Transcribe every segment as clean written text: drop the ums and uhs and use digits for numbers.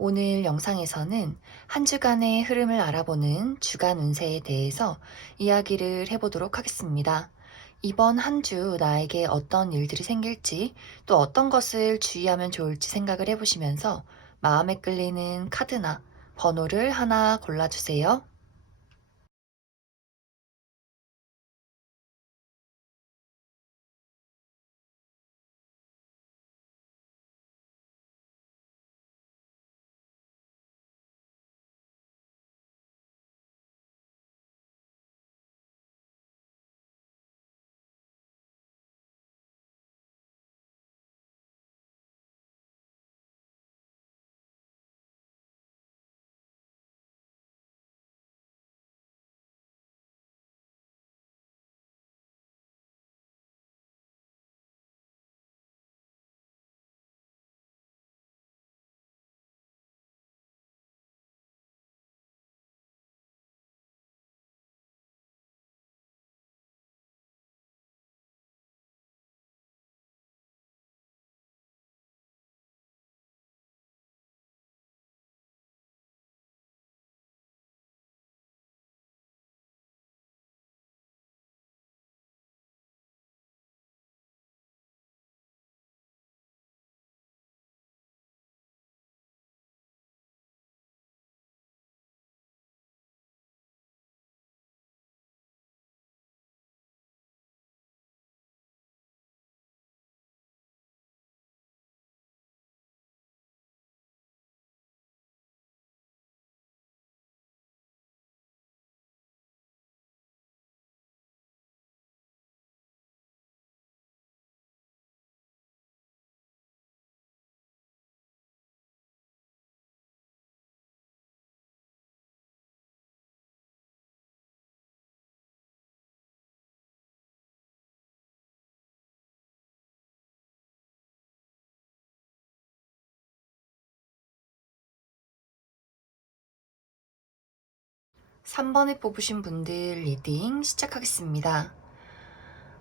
오늘 영상에서는 한 주간의 흐름을 알아보는 주간 운세에 대해서 이야기를 해보도록 하겠습니다. 이번 한 주 나에게 어떤 일들이 생길지 또 어떤 것을 주의하면 좋을지 생각을 해보시면서 마음에 끌리는 카드나 번호를 하나 골라주세요. 3번에 뽑으신 분들 리딩 시작하겠습니다.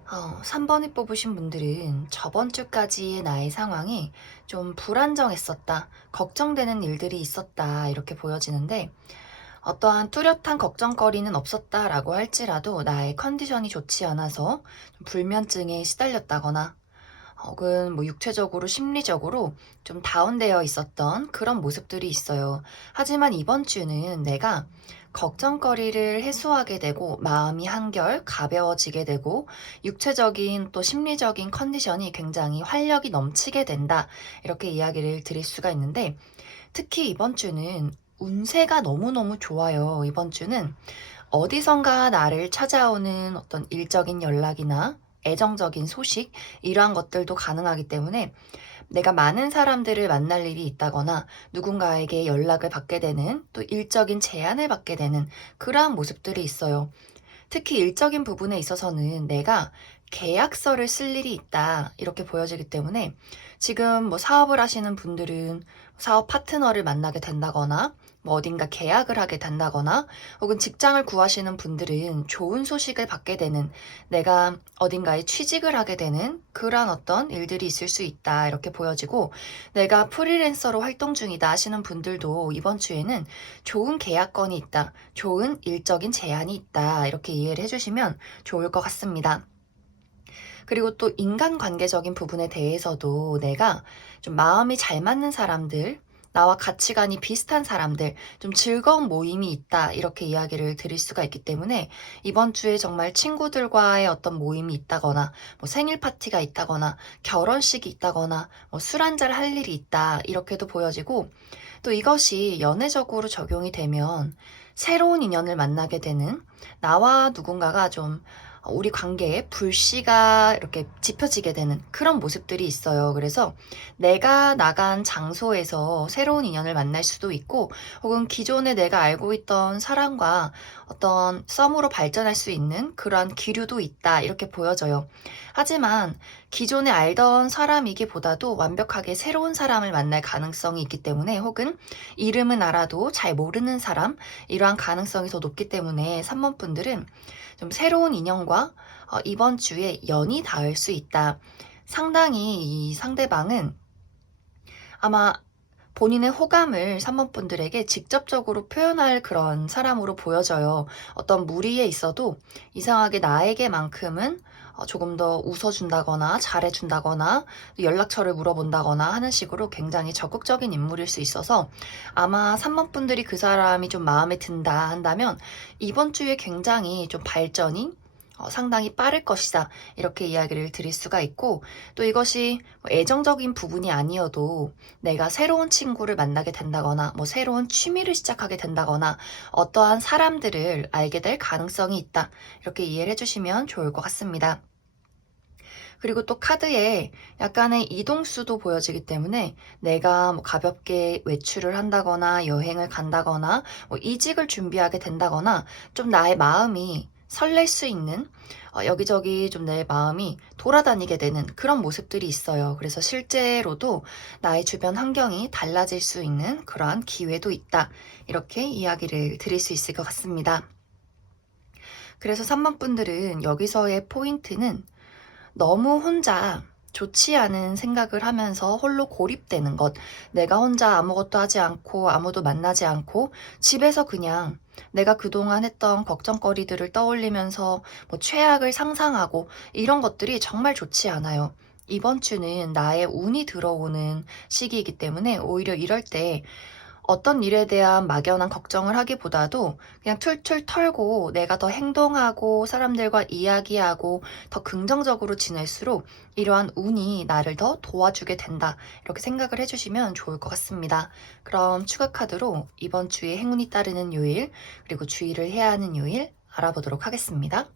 3번에 뽑으신 분들은 저번 주까지의 나의 상황이 좀 불안정했었다, 걱정되는 일들이 있었다 이렇게 보여지는데 어떠한 뚜렷한 걱정거리는 없었다라고 할지라도 나의 컨디션이 좋지 않아서 좀 불면증에 시달렸다거나 혹은 뭐 육체적으로 심리적으로 좀 다운되어 있었던 그런 모습들이 있어요. 하지만 이번 주는 내가 걱정거리를 해소하게 되고 마음이 한결 가벼워지게 되고 육체적인 또 심리적인 컨디션이 굉장히 활력이 넘치게 된다. 이렇게 이야기를 드릴 수가 있는데 특히 이번 주는 운세가 너무너무 좋아요. 이번 주는 어디선가 나를 찾아오는 어떤 일적인 연락이나 애정적인 소식, 이러한 것들도 가능하기 때문에 내가 많은 사람들을 만날 일이 있다거나 누군가에게 연락을 받게 되는 또 일적인 제안을 받게 되는 그러한 모습들이 있어요. 특히 일적인 부분에 있어서는 내가 계약서를 쓸 일이 있다 이렇게 보여지기 때문에 지금 뭐 사업을 하시는 분들은 사업 파트너를 만나게 된다거나 뭐 어딘가 계약을 하게 된다거나 혹은 직장을 구하시는 분들은 좋은 소식을 받게 되는, 내가 어딘가에 취직을 하게 되는 그런 어떤 일들이 있을 수 있다 이렇게 보여지고, 내가 프리랜서로 활동 중이다 하시는 분들도 이번 주에는 좋은 계약건이 있다, 좋은 일적인 제안이 있다 이렇게 이해를 해주시면 좋을 것 같습니다. 그리고 또 인간관계적인 부분에 대해서도 내가 좀 마음이 잘 맞는 사람들, 나와 가치관이 비슷한 사람들, 좀 즐거운 모임이 있다 이렇게 이야기를 드릴 수가 있기 때문에 이번 주에 정말 친구들과의 어떤 모임이 있다거나 뭐 생일 파티가 있다거나 결혼식이 있다거나 뭐 술 한잔 할 일이 있다 이렇게도 보여지고, 또 이것이 연애적으로 적용이 되면 새로운 인연을 만나게 되는, 나와 누군가가 좀 우리 관계에 불씨가 이렇게 지펴지게 되는 그런 모습들이 있어요. 그래서 내가 나간 장소에서 새로운 인연을 만날 수도 있고 혹은 기존에 내가 알고 있던 사람과 어떤 썸으로 발전할 수 있는 그러한 기류도 있다 이렇게 보여져요. 하지만 기존에 알던 사람이기보다도 완벽하게 새로운 사람을 만날 가능성이 있기 때문에, 혹은 이름은 알아도 잘 모르는 사람, 이러한 가능성이 더 높기 때문에 3번 분들은 좀 새로운 인연과 이번 주에 연이 닿을 수 있다. 상당히 이 상대방은 아마 본인의 호감을 3번 분들에게 직접적으로 표현할 그런 사람으로 보여져요. 어떤 무리에 있어도 이상하게 나에게만큼은 조금 더 웃어준다거나 잘해준다거나 연락처를 물어본다거나 하는 식으로 굉장히 적극적인 인물일 수 있어서 아마 3번 분들이 그 사람이 좀 마음에 든다 한다면 이번 주에 굉장히 좀 발전이 상당히 빠를 것이다. 이렇게 이야기를 드릴 수가 있고, 또 이것이 뭐 애정적인 부분이 아니어도 내가 새로운 친구를 만나게 된다거나, 뭐 새로운 취미를 시작하게 된다거나, 어떠한 사람들을 알게 될 가능성이 있다. 이렇게 이해를 해주시면 좋을 것 같습니다. 그리고 또 카드에 약간의 이동수도 보여지기 때문에 내가 뭐 가볍게 외출을 한다거나 여행을 간다거나 뭐 이직을 준비하게 된다거나 좀 나의 마음이 설렐 수 있는 여기저기 좀 내 마음이 돌아다니게 되는 그런 모습들이 있어요. 그래서 실제로도 나의 주변 환경이 달라질 수 있는 그러한 기회도 있다. 이렇게 이야기를 드릴 수 있을 것 같습니다. 그래서 3번 분들은 여기서의 포인트는 너무 혼자 좋지 않은 생각을 하면서 홀로 고립되는 것. 내가 혼자 아무것도 하지 않고 아무도 만나지 않고 집에서 그냥 내가 그동안 했던 걱정거리들을 떠올리면서 뭐 최악을 상상하고 이런 것들이 정말 좋지 않아요. 이번 주는 나의 운이 들어오는 시기이기 때문에 오히려 이럴 때 어떤 일에 대한 막연한 걱정을 하기보다도 그냥 툴툴 털고 내가 더 행동하고 사람들과 이야기하고 더 긍정적으로 지낼수록 이러한 운이 나를 더 도와주게 된다. 이렇게 생각을 해주시면 좋을 것 같습니다. 그럼 추가 카드로 이번 주에 행운이 따르는 요일, 그리고 주의를 해야 하는 요일 알아보도록 하겠습니다.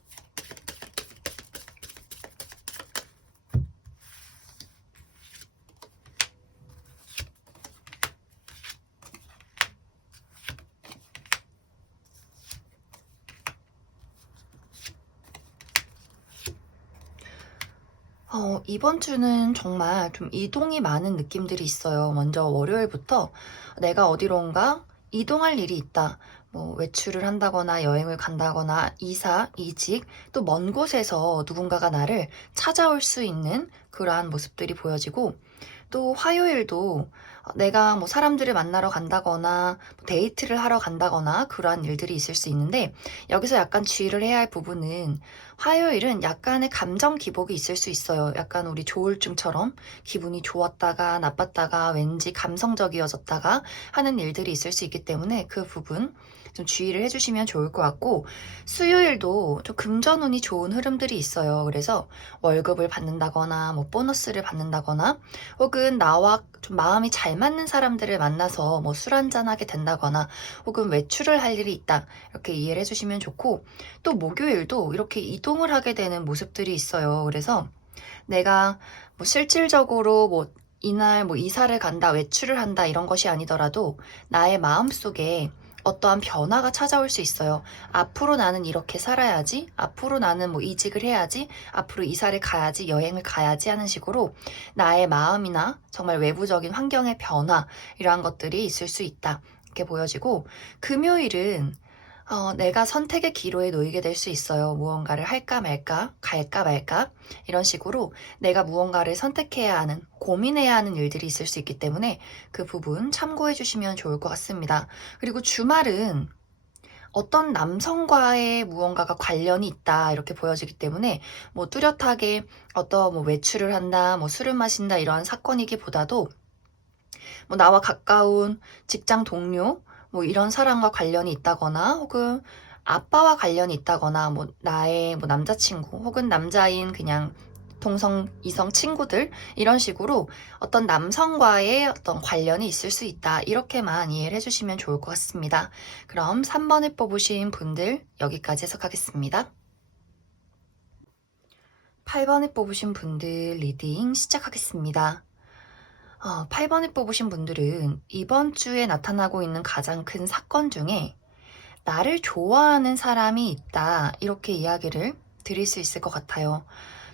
이번 주는 정말 좀 이동이 많은 느낌들이 있어요. 먼저 월요일부터 내가 어디론가 이동할 일이 있다. 뭐 외출을 한다거나 여행을 간다거나 이사, 이직, 또 먼 곳에서 누군가가 나를 찾아올 수 있는 그러한 모습들이 보여지고 또 화요일도 내가 뭐 사람들을 만나러 간다거나 뭐 데이트를 하러 간다거나 그러한 일들이 있을 수 있는데 여기서 약간 주의를 해야 할 부분은 화요일은 약간의 감정 기복이 있을 수 있어요. 약간 우리 조울증처럼 기분이 좋았다가 나빴다가 왠지 감성적이어졌다가 하는 일들이 있을 수 있기 때문에 그 부분 좀 주의를 해주시면 좋을 것 같고 수요일도 좀 금전운이 좋은 흐름들이 있어요. 그래서 월급을 받는다거나 뭐 보너스를 받는다거나 혹은 나와 좀 마음이 잘 맞는 사람들을 만나서 뭐 술 한잔하게 된다거나 혹은 외출을 할 일이 있다. 이렇게 이해를 해주시면 좋고 또 목요일도 이렇게 이동을 하게 되는 모습들이 있어요. 그래서 내가 뭐 실질적으로 뭐 이날 뭐 이사를 간다, 외출을 한다 이런 것이 아니더라도 나의 마음속에 어떠한 변화가 찾아올 수 있어요. 앞으로 나는 이렇게 살아야지, 앞으로 나는 뭐 이직을 해야지, 앞으로 이사를 가야지, 여행을 가야지 하는 식으로 나의 마음이나 정말 외부적인 환경의 변화 이러한 것들이 있을 수 있다. 이렇게 보여지고 금요일은 내가 선택의 기로에 놓이게 될 수 있어요. 무언가를 할까 말까, 갈까 말까 이런 식으로 내가 무언가를 선택해야 하는, 고민해야 하는 일들이 있을 수 있기 때문에 그 부분 참고해 주시면 좋을 것 같습니다. 그리고 주말은 어떤 남성과의 무언가가 관련이 있다 이렇게 보여지기 때문에 뭐 뚜렷하게 어떤 뭐 외출을 한다, 뭐 술을 마신다 이러한 사건이기보다도 뭐 나와 가까운 직장 동료 뭐 이런 사람과 관련이 있다거나 혹은 아빠와 관련이 있다거나 뭐 나의 뭐 남자친구 혹은 남자인 그냥 동성, 이성 친구들 이런 식으로 어떤 남성과의 어떤 관련이 있을 수 있다. 이렇게만 이해를 해주시면 좋을 것 같습니다. 그럼 3번을 뽑으신 분들 여기까지 해석하겠습니다. 8번을 뽑으신 분들 리딩 시작하겠습니다. 8번을 뽑으신 분들은 이번 주에 나타나고 있는 가장 큰 사건 중에 나를 좋아하는 사람이 있다. 이렇게 이야기를 드릴 수 있을 것 같아요.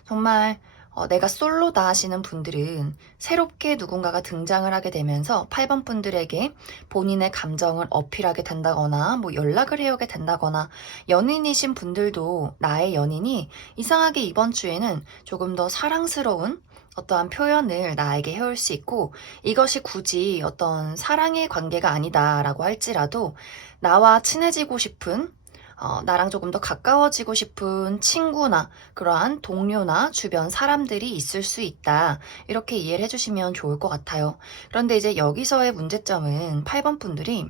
정말 내가 솔로다 하시는 분들은 새롭게 누군가가 등장을 하게 되면서 8번 분들에게 본인의 감정을 어필하게 된다거나 뭐 연락을 해오게 된다거나 연인이신 분들도 나의 연인이 이상하게 이번 주에는 조금 더 사랑스러운 어떠한 표현을 나에게 해올 수 있고, 이것이 굳이 어떤 사랑의 관계가 아니다라고 할지라도 나와 친해지고 싶은, 나랑 조금 더 가까워지고 싶은 친구나 그러한 동료나 주변 사람들이 있을 수 있다. 이렇게 이해를 해주시면 좋을 것 같아요. 그런데 이제 여기서의 문제점은 8번 분들이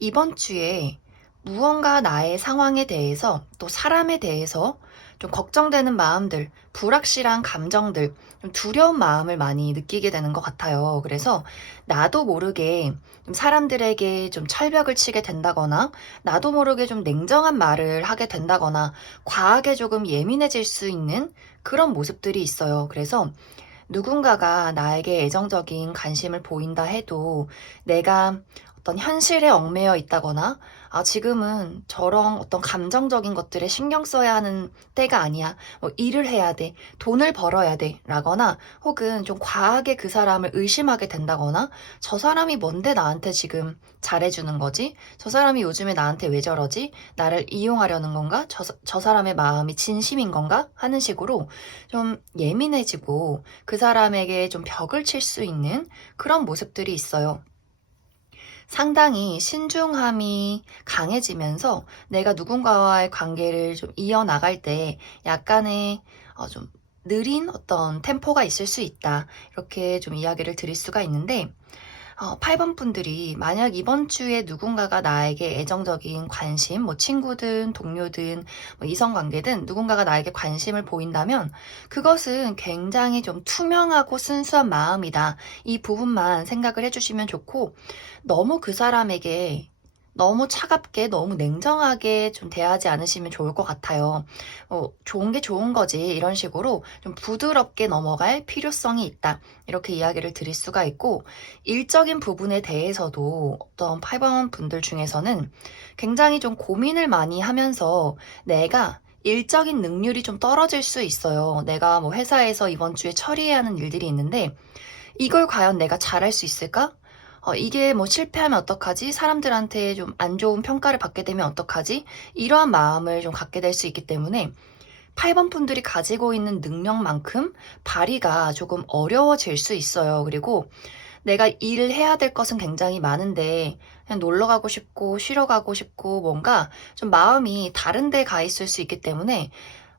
이번 주에 무언가 나의 상황에 대해서 또 사람에 대해서 좀 걱정되는 마음들, 불확실한 감정들, 좀 두려운 마음을 많이 느끼게 되는 것 같아요. 그래서 나도 모르게 좀 사람들에게 좀 철벽을 치게 된다거나, 나도 모르게 좀 냉정한 말을 하게 된다거나, 과하게 조금 예민해질 수 있는 그런 모습들이 있어요. 그래서 누군가가 나에게 애정적인 관심을 보인다 해도 내가 어떤 현실에 얽매여 있다거나, 지금은 저런 어떤 감정적인 것들에 신경 써야 하는 때가 아니야. 뭐 일을 해야 돼. 돈을 벌어야 돼. 라거나, 혹은 좀 과하게 그 사람을 의심하게 된다거나, 저 사람이 뭔데 나한테 지금 잘해주는 거지? 저 사람이 요즘에 나한테 왜 저러지? 나를 이용하려는 건가? 저 사람의 마음이 진심인 건가? 하는 식으로 좀 예민해지고 그 사람에게 좀 벽을 칠 수 있는 그런 모습들이 있어요. 상당히 신중함이 강해지면서 내가 누군가와의 관계를 좀 이어나갈 때 약간의 좀 느린 어떤 템포가 있을 수 있다. 이렇게 좀 이야기를 드릴 수가 있는데, 8번 분들이 만약 이번 주에 누군가가 나에게 애정적인 관심, 뭐 친구든 동료든 뭐 이성관계든 누군가가 나에게 관심을 보인다면 그것은 굉장히 좀 투명하고 순수한 마음이다. 이 부분만 생각을 해주시면 좋고, 너무 그 사람에게 너무 차갑게, 너무 냉정하게 좀 대하지 않으시면 좋을 것 같아요. 좋은 게 좋은 거지. 이런 식으로 좀 부드럽게 넘어갈 필요성이 있다. 이렇게 이야기를 드릴 수가 있고, 일적인 부분에 대해서도 어떤 8번 분들 중에서는 굉장히 좀 고민을 많이 하면서 내가 일적인 능률이 좀 떨어질 수 있어요. 내가 뭐 회사에서 이번 주에 처리해야 하는 일들이 있는데, 이걸 과연 내가 잘할 수 있을까? 이게 뭐 실패하면 어떡하지? 사람들한테 좀 안 좋은 평가를 받게 되면 어떡하지? 이러한 마음을 좀 갖게 될 수 있기 때문에 8번 분들이 가지고 있는 능력만큼 발휘가 조금 어려워질 수 있어요. 그리고 내가 일을 해야 될 것은 굉장히 많은데 그냥 놀러 가고 싶고 쉬러 가고 싶고 뭔가 좀 마음이 다른 데 가 있을 수 있기 때문에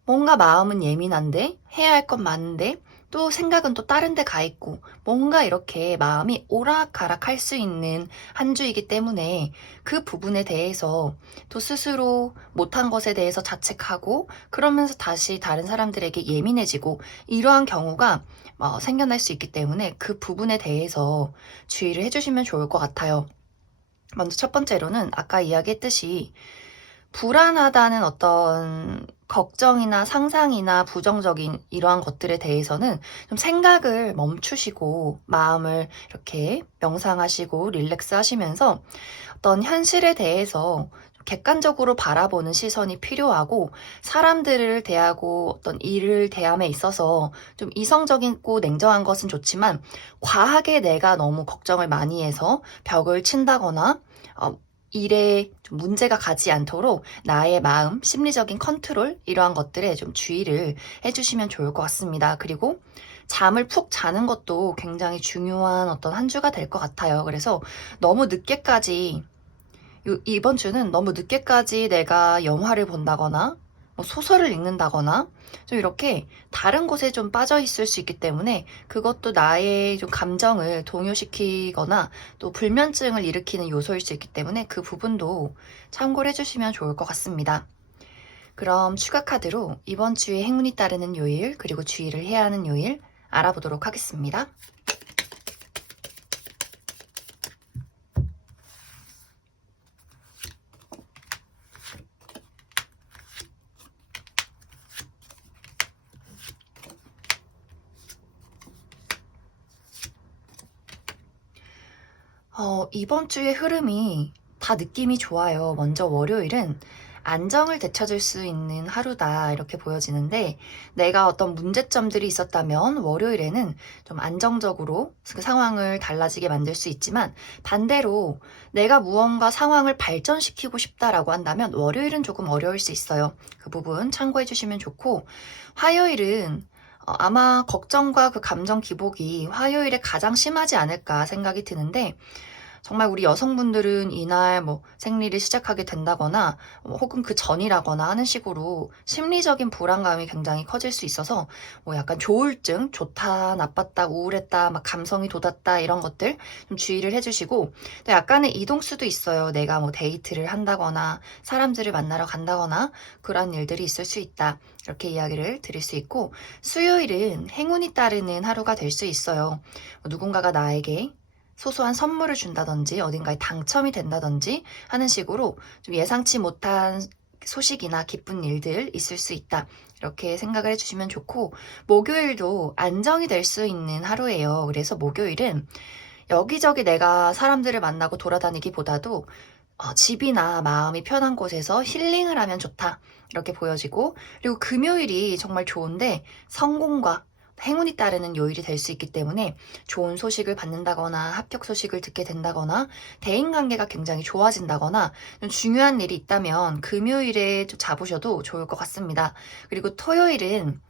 뭔가 마음은 예민한데 해야 할 건 많은데 또 생각은 또 다른 데 가 있고 뭔가 이렇게 마음이 오락가락할 수 있는 한 주이기 때문에 그 부분에 대해서 또 스스로 못한 것에 대해서 자책하고 그러면서 다시 다른 사람들에게 예민해지고 이러한 경우가 생겨날 수 있기 때문에 그 부분에 대해서 주의를 해주시면 좋을 것 같아요. 먼저 첫 번째로는 아까 이야기했듯이 불안하다는 어떤 걱정이나 상상이나 부정적인 이러한 것들에 대해서는 좀 생각을 멈추시고 마음을 이렇게 명상하시고 릴렉스 하시면서 어떤 현실에 대해서 객관적으로 바라보는 시선이 필요하고, 사람들을 대하고 어떤 일을 대함에 있어서 좀 이성적이고 냉정한 것은 좋지만 과하게 내가 너무 걱정을 많이 해서 벽을 친다거나 일에 좀 문제가 가지 않도록 나의 마음, 심리적인 컨트롤 이러한 것들에 좀 주의를 해주시면 좋을 것 같습니다. 그리고 잠을 푹 자는 것도 굉장히 중요한 어떤 한 주가 될 것 같아요. 그래서 너무 늦게까지 이번 주는 너무 늦게까지 내가 영화를 본다거나 뭐 소설을 읽는다거나 좀 이렇게 다른 곳에 좀 빠져 있을 수 있기 때문에 그것도 나의 좀 감정을 동요시키거나 또 불면증을 일으키는 요소일 수 있기 때문에 그 부분도 참고를 해주시면 좋을 것 같습니다. 그럼 추가 카드로 이번 주에 행운이 따르는 요일 그리고 주의를 해야 하는 요일 알아보도록 하겠습니다. 이번 주의 흐름이 다 느낌이 좋아요. 먼저 월요일은 안정을 되찾을 수 있는 하루다 이렇게 보여지는데, 내가 어떤 문제점들이 있었다면 월요일에는 좀 안정적으로 그 상황을 달라지게 만들 수 있지만, 반대로 내가 무언가 상황을 발전시키고 싶다라고 한다면 월요일은 조금 어려울 수 있어요. 그 부분 참고해 주시면 좋고, 화요일은 아마 걱정과 그 감정 기복이 화요일에 가장 심하지 않을까 생각이 드는데, 정말 우리 여성분들은 이날 뭐 생리를 시작하게 된다거나 혹은 그 전이라거나 하는 식으로 심리적인 불안감이 굉장히 커질 수 있어서 뭐 약간 조울증, 좋다, 나빴다, 우울했다, 막 감성이 돋았다 이런 것들 좀 주의를 해주시고, 또 약간의 이동수도 있어요. 내가 뭐 데이트를 한다거나 사람들을 만나러 간다거나 그런 일들이 있을 수 있다. 이렇게 이야기를 드릴 수 있고, 수요일은 행운이 따르는 하루가 될 수 있어요. 누군가가 나에게 소소한 선물을 준다든지 어딘가에 당첨이 된다든지 하는 식으로 좀 예상치 못한 소식이나 기쁜 일들 있을 수 있다. 이렇게 생각을 해주시면 좋고, 목요일도 안정이 될 수 있는 하루예요. 그래서 목요일은 여기저기 내가 사람들을 만나고 돌아다니기보다도 집이나 마음이 편한 곳에서 힐링을 하면 좋다. 이렇게 보여지고, 그리고 금요일이 정말 좋은데 성공과 행운이 따르는 요일이 될 수 있기 때문에 좋은 소식을 받는다거나 합격 소식을 듣게 된다거나 대인관계가 굉장히 좋아진다거나 좀 중요한 일이 있다면 금요일에 좀 잡으셔도 좋을 것 같습니다. 그리고 토요일은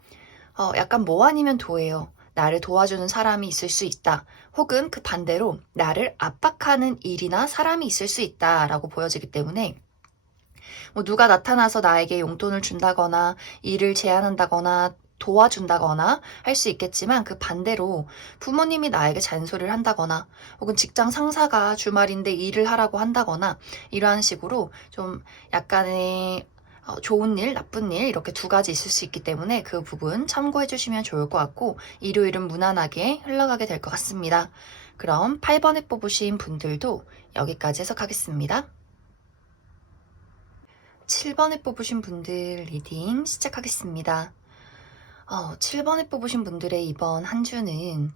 약간 뭐 아니면 도예요. 나를 도와주는 사람이 있을 수 있다. 혹은 그 반대로 나를 압박하는 일이나 사람이 있을 수 있다라고 보여지기 때문에 뭐 누가 나타나서 나에게 용돈을 준다거나 일을 제안한다거나 도와준다거나 할 수 있겠지만, 그 반대로 부모님이 나에게 잔소리를 한다거나 혹은 직장 상사가 주말인데 일을 하라고 한다거나 이러한 식으로 좀 약간의 좋은 일, 나쁜 일 이렇게 두 가지 있을 수 있기 때문에 그 부분 참고해 주시면 좋을 것 같고, 일요일은 무난하게 흘러가게 될 것 같습니다. 그럼 8번에 뽑으신 분들도 여기까지 해석하겠습니다. 7번에 뽑으신 분들 리딩 시작하겠습니다. 7번에 뽑으신 분들의 이번 한 주는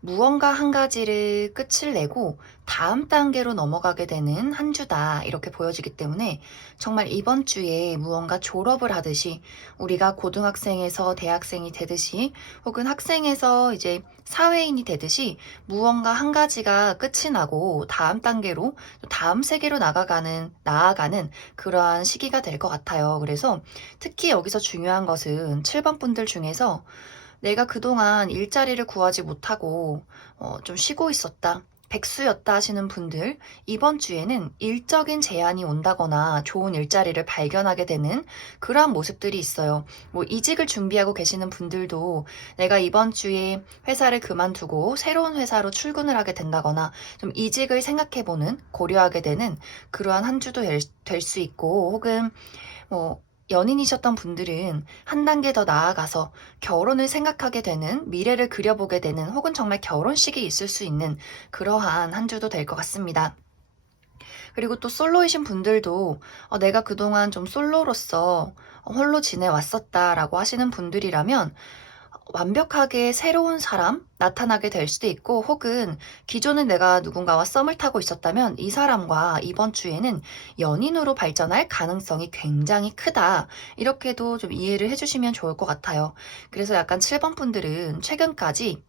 무언가 한 가지를 끝을 내고 다음 단계로 넘어가게 되는 한 주다. 이렇게 보여지기 때문에 정말 이번 주에 무언가 졸업을 하듯이, 우리가 고등학생에서 대학생이 되듯이 혹은 학생에서 이제 사회인이 되듯이 무언가 한 가지가 끝이 나고 다음 단계로, 다음 세계로 나아가는 그러한 시기가 될 것 같아요. 그래서 특히 여기서 중요한 것은 7번 분들 중에서 내가 그동안 일자리를 구하지 못하고 좀 쉬고 있었다, 백수였다 하시는 분들, 이번 주에는 일적인 제안이 온다거나 좋은 일자리를 발견하게 되는 그러한 모습들이 있어요. 뭐 이직을 준비하고 계시는 분들도 내가 이번 주에 회사를 그만두고 새로운 회사로 출근을 하게 된다거나 좀 이직을 생각해보는, 고려하게 되는 그러한 한 주도 될 수 있고, 혹은 뭐 연인이셨던 분들은 한 단계 더 나아가서 결혼을 생각하게 되는, 미래를 그려보게 되는, 혹은 정말 결혼식이 있을 수 있는 그러한 한 주도 될 것 같습니다. 그리고 또 솔로이신 분들도 내가 그동안 좀 솔로로서 홀로 지내왔었다라고 하시는 분들이라면 완벽하게 새로운 사람 나타나게 될 수도 있고, 혹은 기존에 내가 누군가와 썸을 타고 있었다면 이 사람과 이번 주에는 연인으로 발전할 가능성이 굉장히 크다. 이렇게도 좀 이해를 해주시면 좋을 것 같아요. 그래서 약간 7번 분들은 최근까지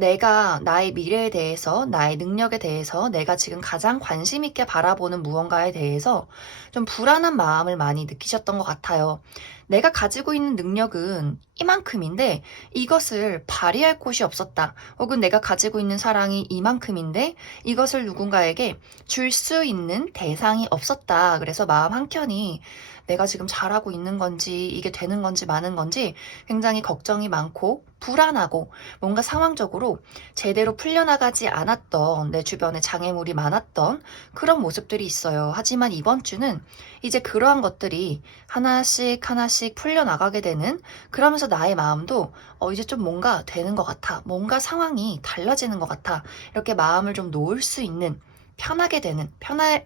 내가 나의 미래에 대해서, 나의 능력에 대해서, 내가 지금 가장 관심 있게 바라보는 무언가에 대해서 좀 불안한 마음을 많이 느끼셨던 것 같아요. 내가 가지고 있는 능력은 이만큼인데 이것을 발휘할 곳이 없었다. 혹은 내가 가지고 있는 사랑이 이만큼인데 이것을 누군가에게 줄 수 있는 대상이 없었다. 그래서 마음 한켠이 내가 지금 잘하고 있는 건지, 이게 되는 건지 마는 건지 굉장히 걱정이 많고 불안하고, 뭔가 상황적으로 제대로 풀려나가지 않았던, 내 주변에 장애물이 많았던 그런 모습들이 있어요. 하지만 이번 주는 이제 그러한 것들이 하나씩 하나씩 풀려나가게 되는, 그러면서 나의 마음도 이제 좀 뭔가 되는 것 같아, 뭔가 상황이 달라지는 것 같아, 이렇게 마음을 좀 놓을 수 있는, 편하게 되는,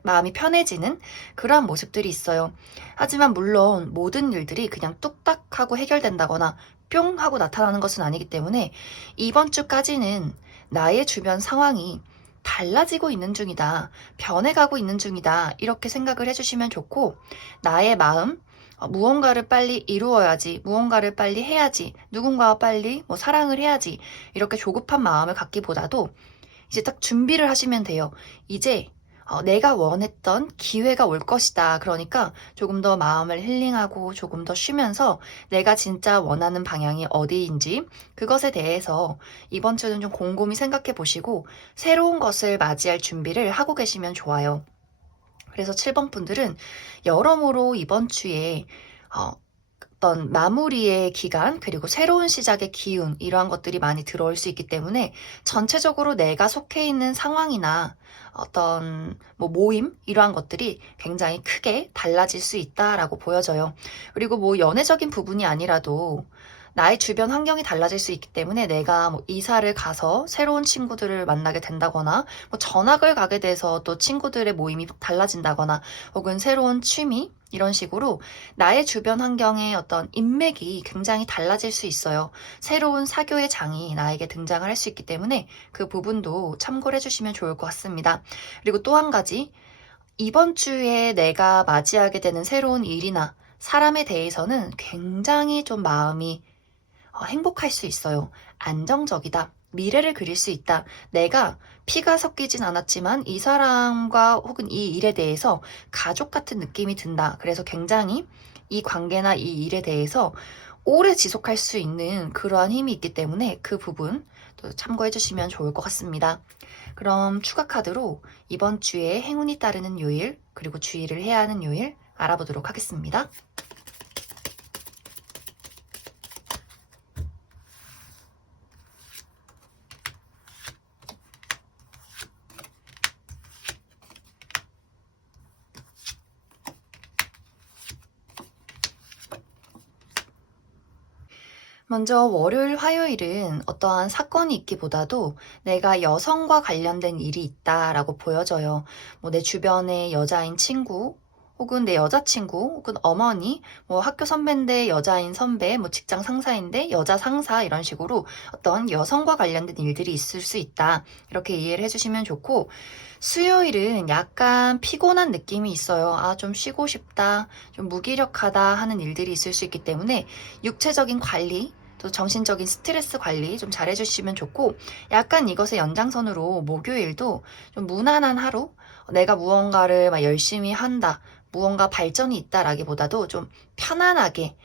마음이 편해지는 그러한 모습들이 있어요. 하지만 물론 모든 일들이 그냥 뚝딱 하고 해결된다거나 뿅 하고 나타나는 것은 아니기 때문에 이번 주까지는 나의 주변 상황이 달라지고 있는 중이다, 변해가고 있는 중이다, 이렇게 생각을 해주시면 좋고, 나의 마음, 무언가를 빨리 이루어야지, 무언가를 빨리 해야지, 누군가와 빨리 뭐 사랑을 해야지, 이렇게 조급한 마음을 갖기보다도 이제 딱 준비를 하시면 돼요. 이제 내가 원했던 기회가 올 것이다. 그러니까 조금 더 마음을 힐링하고 조금 더 쉬면서 내가 진짜 원하는 방향이 어디인지 그것에 대해서 이번 주는 좀 곰곰이 생각해 보시고 새로운 것을 맞이할 준비를 하고 계시면 좋아요. 그래서 7번 분들은 여러모로 이번 주에 어떤 마무리의 기간, 그리고 새로운 시작의 기운, 이러한 것들이 많이 들어올 수 있기 때문에 전체적으로 내가 속해 있는 상황이나 어떤 뭐 모임, 이러한 것들이 굉장히 크게 달라질 수 있다라고 보여져요. 그리고 뭐 연애적인 부분이 아니라도 나의 주변 환경이 달라질 수 있기 때문에 내가 뭐 이사를 가서 새로운 친구들을 만나게 된다거나 뭐 전학을 가게 돼서 또 친구들의 모임이 달라진다거나 혹은 새로운 취미 이런 식으로 나의 주변 환경의 어떤 인맥이 굉장히 달라질 수 있어요. 새로운 사교의 장이 나에게 등장을 할 수 있기 때문에 그 부분도 참고를 해주시면 좋을 것 같습니다. 그리고 또 한 가지, 이번 주에 내가 맞이하게 되는 새로운 일이나 사람에 대해서는 굉장히 좀 마음이 행복할 수 있어요. 안정적이다. 미래를 그릴 수 있다. 내가 피가 섞이진 않았지만 이 사람과 혹은 이 일에 대해서 가족 같은 느낌이 든다. 그래서 굉장히 이 관계나 이 일에 대해서 오래 지속할 수 있는 그러한 힘이 있기 때문에 그 부분 또 참고해 주시면 좋을 것 같습니다. 그럼 추가 카드로 이번 주에 행운이 따르는 요일, 그리고 주의를 해야 하는 요일 알아보도록 하겠습니다. 먼저 월요일, 화요일은 어떠한 사건이 있기보다도 내가 여성과 관련된 일이 있다라고 보여져요. 뭐 내 주변의 여자인 친구, 혹은 내 여자친구, 혹은 어머니, 뭐 학교 선배인데 여자인 선배, 뭐 직장 상사인데 여자 상사, 이런 식으로 어떤 여성과 관련된 일들이 있을 수 있다. 이렇게 이해를 해주시면 좋고, 수요일은 약간 피곤한 느낌이 있어요. 아, 좀 쉬고 싶다, 좀 무기력하다 하는 일들이 있을 수 있기 때문에 육체적인 관리, 또 정신적인 스트레스 관리 좀 잘 해주시면 좋고, 약간 이것의 연장선으로 목요일도 좀 무난한 하루, 내가 무언가를 막 열심히 한다, 무언가 발전이 있다라기보다도 좀 편안하게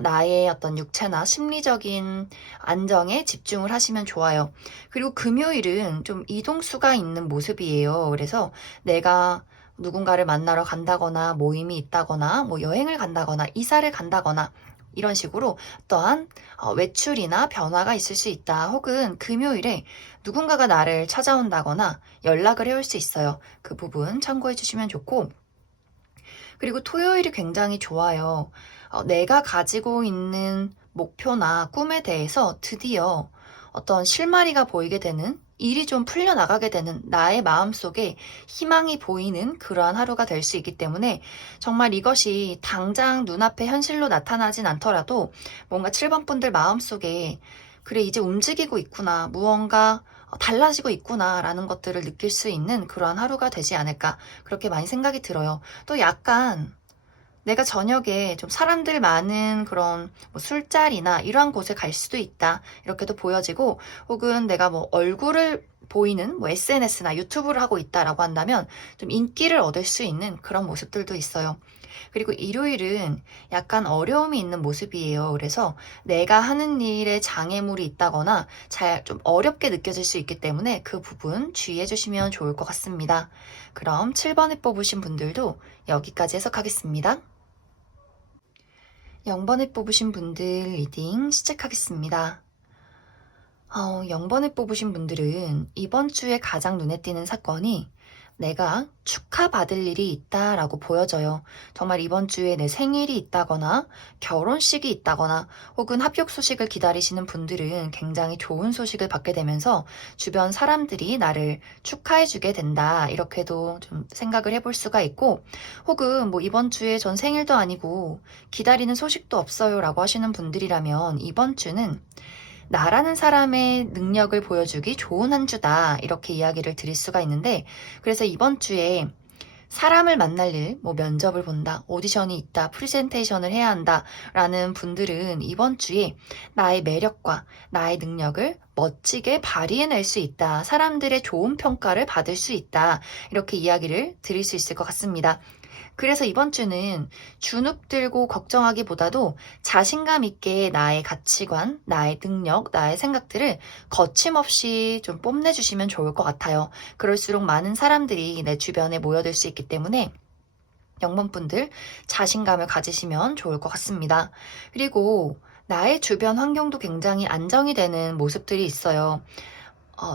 나의 어떤 육체나 심리적인 안정에 집중을 하시면 좋아요. 그리고 금요일은 좀 이동수가 있는 모습이에요. 그래서 내가 누군가를 만나러 간다거나 모임이 있다거나 뭐 여행을 간다거나 이사를 간다거나 이런 식으로 또한 외출이나 변화가 있을 수 있다. 혹은 금요일에 누군가가 나를 찾아온다거나 연락을 해올 수 있어요. 그 부분 참고해 주시면 좋고, 그리고 토요일이 굉장히 좋아요. 내가 가지고 있는 목표나 꿈에 대해서 드디어 어떤 실마리가 보이게 되는, 일이 좀 풀려나가게 되는, 나의 마음속에 희망이 보이는 그러한 하루가 될 수 있기 때문에 정말 이것이 당장 눈앞에 현실로 나타나진 않더라도 뭔가 7번 분들 마음속에 그래, 이제 움직이고 있구나, 무언가 달라지고 있구나 라는 것들을 느낄 수 있는 그러한 하루가 되지 않을까, 그렇게 많이 생각이 들어요. 또 약간 내가 저녁에 좀 사람들 많은 그런 뭐 술자리나 이러한 곳에 갈 수도 있다, 이렇게도 보여지고, 혹은 내가 뭐 얼굴을 보이는 뭐 SNS나 유튜브를 하고 있다라고 한다면 좀 인기를 얻을 수 있는 그런 모습들도 있어요. 그리고 일요일은 약간 어려움이 있는 모습이에요. 그래서 내가 하는 일에 장애물이 있다거나 잘 좀 어렵게 느껴질 수 있기 때문에 그 부분 주의해 주시면 좋을 것 같습니다. 그럼 7번에 뽑으신 분들도 여기까지 해석하겠습니다. 0번에 뽑으신 분들 리딩 시작하겠습니다. 0번에 뽑으신 분들은 이번 주에 가장 눈에 띄는 사건이 내가 축하받을 일이 있다라고 보여져요. 정말 이번 주에 내 생일이 있다거나 결혼식이 있다거나 혹은 합격 소식을 기다리시는 분들은 굉장히 좋은 소식을 받게 되면서 주변 사람들이 나를 축하해주게 된다, 이렇게도 좀 생각을 해볼 수가 있고, 혹은 뭐 이번 주에 전 생일도 아니고 기다리는 소식도 없어요 라고 하시는 분들이라면 이번 주는 나라는 사람의 능력을 보여주기 좋은 한 주다, 이렇게 이야기를 드릴 수가 있는데, 그래서 이번 주에 사람을 만날 일, 뭐 면접을 본다, 오디션이 있다, 프레젠테이션을 해야 한다 라는 분들은 이번 주에 나의 매력과 나의 능력을 멋지게 발휘해낼 수 있다. 사람들의 좋은 평가를 받을 수 있다. 이렇게 이야기를 드릴 수 있을 것 같습니다. 그래서 이번 주는 주눅 들고 걱정하기보다도 자신감 있게 나의 가치관, 나의 능력, 나의 생각들을 거침없이 좀 뽐내주시면 좋을 것 같아요. 그럴수록 많은 사람들이 내 주변에 모여들 수 있기 때문에 영범분들 자신감을 가지시면 좋을 것 같습니다. 그리고 나의 주변 환경도 굉장히 안정이 되는 모습들이 있어요.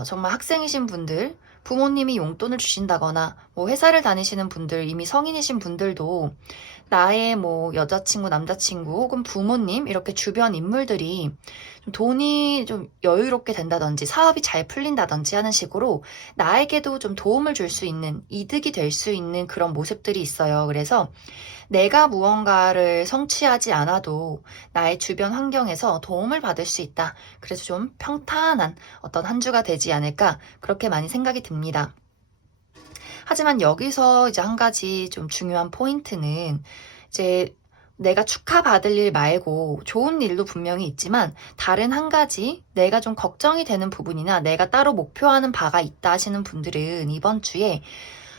정말 학생이신 분들, 부모님이 용돈을 주신다거나, 뭐 회사를 다니시는 분들, 이미 성인이신 분들도 나의 뭐 여자친구, 남자친구 혹은 부모님 이렇게 주변 인물들이 좀 돈이 좀 여유롭게 된다든지 사업이 잘 풀린다든지 하는 식으로 나에게도 좀 도움을 줄 수 있는 이득이 될 수 있는 그런 모습들이 있어요. 그래서 내가 무언가를 성취하지 않아도 나의 주변 환경에서 도움을 받을 수 있다. 그래서 좀 평탄한 어떤 한 주가 되지 않을까 그렇게 많이 생각이 듭니다. 하지만 여기서 이제 한 가지 좀 중요한 포인트는 이제 내가 축하받을 일 말고 좋은 일도 분명히 있지만 다른 한 가지 내가 좀 걱정이 되는 부분이나 내가 따로 목표하는 바가 있다 하시는 분들은 이번 주에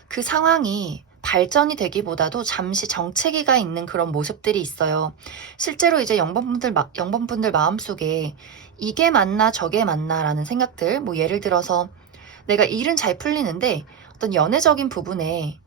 그 상황이 발전이 되기보다도 잠시 정체기가 있는 그런 모습들이 있어요. 실제로 이제 영범분들 마음속에 이게 맞나 저게 맞나 라는 생각들, 뭐 예를 들어서 내가 일은 잘 풀리는데 어떤 연애적인 부분에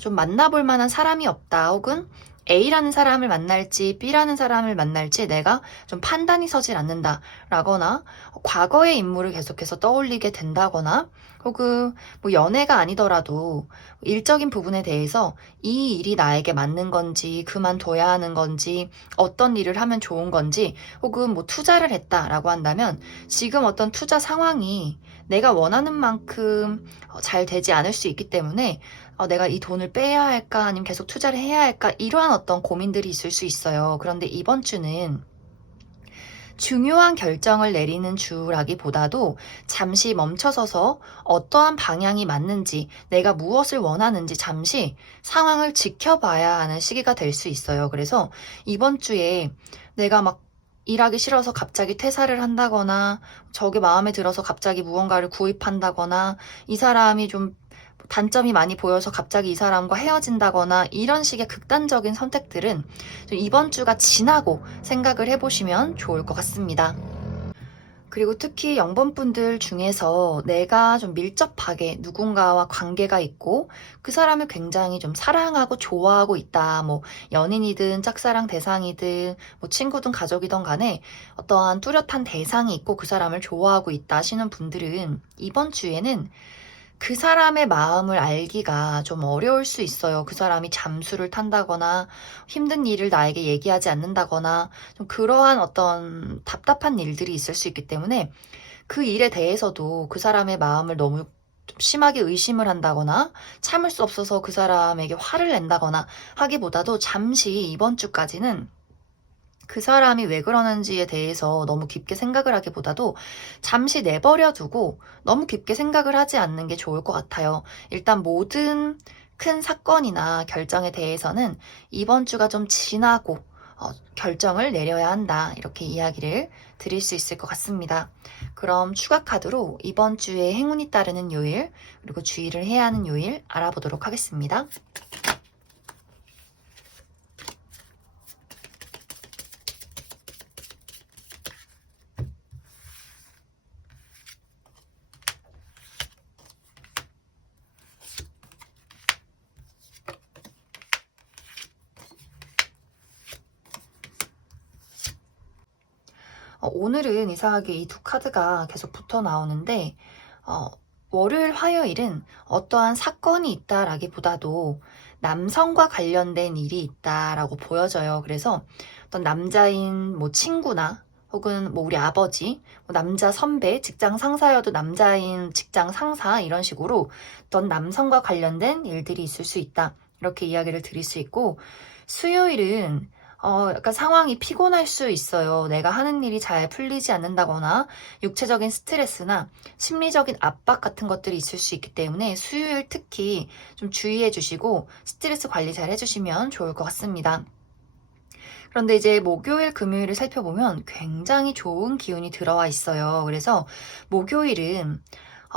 좀 만나볼 만한 사람이 없다. 혹은 A라는 사람을 만날지 B라는 사람을 만날지 내가 좀 판단이 서질 않는다. 라거나 과거의 인물을 계속해서 떠올리게 된다거나 혹은 뭐 연애가 아니더라도 일적인 부분에 대해서 이 일이 나에게 맞는 건지 그만둬야 하는 건지 어떤 일을 하면 좋은 건지 혹은 뭐 투자를 했다라고 한다면 지금 어떤 투자 상황이 내가 원하는 만큼 잘 되지 않을 수 있기 때문에 내가 이 돈을 빼야 할까 아니면 계속 투자를 해야 할까 이러한 어떤 고민들이 있을 수 있어요. 그런데 이번 주는 중요한 결정을 내리는 주라기보다도 잠시 멈춰서서 어떠한 방향이 맞는지 내가 무엇을 원하는지 잠시 상황을 지켜봐야 하는 시기가 될 수 있어요. 그래서 이번 주에 내가 막 일하기 싫어서 갑자기 퇴사를 한다거나 저게 마음에 들어서 갑자기 무언가를 구입한다거나 이 사람이 좀 단점이 많이 보여서 갑자기 이 사람과 헤어진다거나 이런 식의 극단적인 선택들은 좀 이번 주가 지나고 생각을 해보시면 좋을 것 같습니다. 그리고 특히 영범분들 중에서 내가 좀 밀접하게 누군가와 관계가 있고 그 사람을 굉장히 좀 사랑하고 좋아하고 있다. 뭐 연인이든 짝사랑 대상이든 뭐 친구든 가족이든 간에 어떠한 뚜렷한 대상이 있고 그 사람을 좋아하고 있다 하시는 분들은 이번 주에는 그 사람의 마음을 알기가 좀 어려울 수 있어요. 그 사람이 잠수를 탄다거나 힘든 일을 나에게 얘기하지 않는다거나 좀 그러한 어떤 답답한 일들이 있을 수 있기 때문에 그 일에 대해서도 그 사람의 마음을 너무 좀 심하게 의심을 한다거나 참을 수 없어서 그 사람에게 화를 낸다거나 하기보다도 잠시 이번 주까지는 그 사람이 왜 그러는지에 대해서 너무 깊게 생각을 하기보다도 잠시 내버려 두고 너무 깊게 생각을 하지 않는 게 좋을 것 같아요. 일단 모든 큰 사건이나 결정에 대해서는 이번 주가 좀 지나고 결정을 내려야 한다. 이렇게 이야기를 드릴 수 있을 것 같습니다. 그럼 추가 카드로 이번 주에 행운이 따르는 요일 그리고 주의를 해야 하는 요일 알아보도록 하겠습니다. 오늘은 이상하게 이 두 카드가 계속 붙어 나오는데 월요일, 화요일은 어떠한 사건이 있다라기보다도 남성과 관련된 일이 있다라고 보여져요. 그래서 어떤 남자인 뭐 친구나 혹은 뭐 우리 아버지, 뭐 남자 선배, 직장 상사여도 남자인 직장 상사 이런 식으로 어떤 남성과 관련된 일들이 있을 수 있다. 이렇게 이야기를 드릴 수 있고 수요일은 약간 상황이 피곤할 수 있어요. 내가 하는 일이 잘 풀리지 않는다거나 육체적인 스트레스나 심리적인 압박 같은 것들이 있을 수 있기 때문에 수요일 특히 좀 주의해 주시고 스트레스 관리 잘 해주시면 좋을 것 같습니다. 그런데 이제 목요일, 금요일을 살펴보면 굉장히 좋은 기운이 들어와 있어요. 그래서 목요일은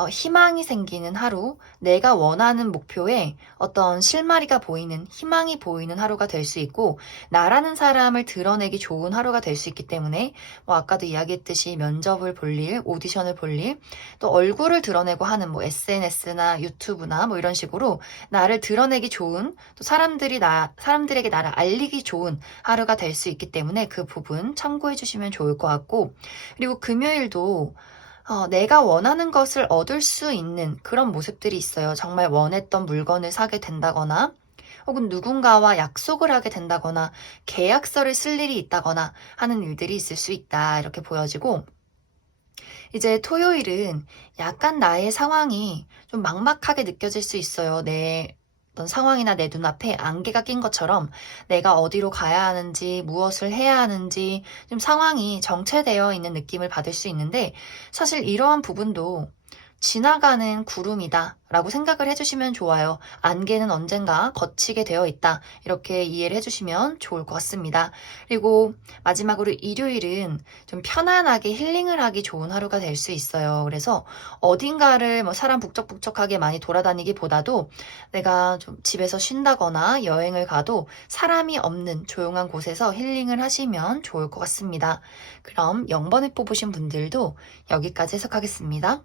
희망이 생기는 하루, 내가 원하는 목표에 어떤 실마리가 보이는, 희망이 보이는 하루가 될 수 있고, 나라는 사람을 드러내기 좋은 하루가 될 수 있기 때문에, 뭐 아까도 이야기했듯이 면접을 볼 일, 오디션을 볼 일, 또 얼굴을 드러내고 하는 뭐 SNS나 유튜브나 뭐 이런 식으로 나를 드러내기 좋은, 또 사람들에게 나를 알리기 좋은 하루가 될 수 있기 때문에 그 부분 참고해 주시면 좋을 것 같고, 그리고 금요일도 내가 원하는 것을 얻을 수 있는 그런 모습들이 있어요. 정말 원했던 물건을 사게 된다거나, 혹은 누군가와 약속을 하게 된다거나, 계약서를 쓸 일이 있다거나 하는 일들이 있을 수 있다. 이렇게 보여지고, 이제 토요일은 약간 나의 상황이 좀 막막하게 느껴질 수 있어요. 내 어떤 상황이나 내 눈앞에 안개가 낀 것처럼 내가 어디로 가야 하는지, 무엇을 해야 하는지 좀 상황이 정체되어 있는 느낌을 받을 수 있는데, 사실 이러한 부분도 지나가는 구름이다 라고 생각을 해주시면 좋아요. 안개는 언젠가 거치게 되어 있다. 이렇게 이해를 해주시면 좋을 것 같습니다. 그리고 마지막으로 일요일은 좀 편안하게 힐링을 하기 좋은 하루가 될 수 있어요. 그래서 어딘가를 뭐 사람 북적북적하게 많이 돌아다니기보다도 내가 좀 집에서 쉰다거나 여행을 가도 사람이 없는 조용한 곳에서 힐링을 하시면 좋을 것 같습니다. 그럼 0번을 뽑으신 분들도 여기까지 해석하겠습니다.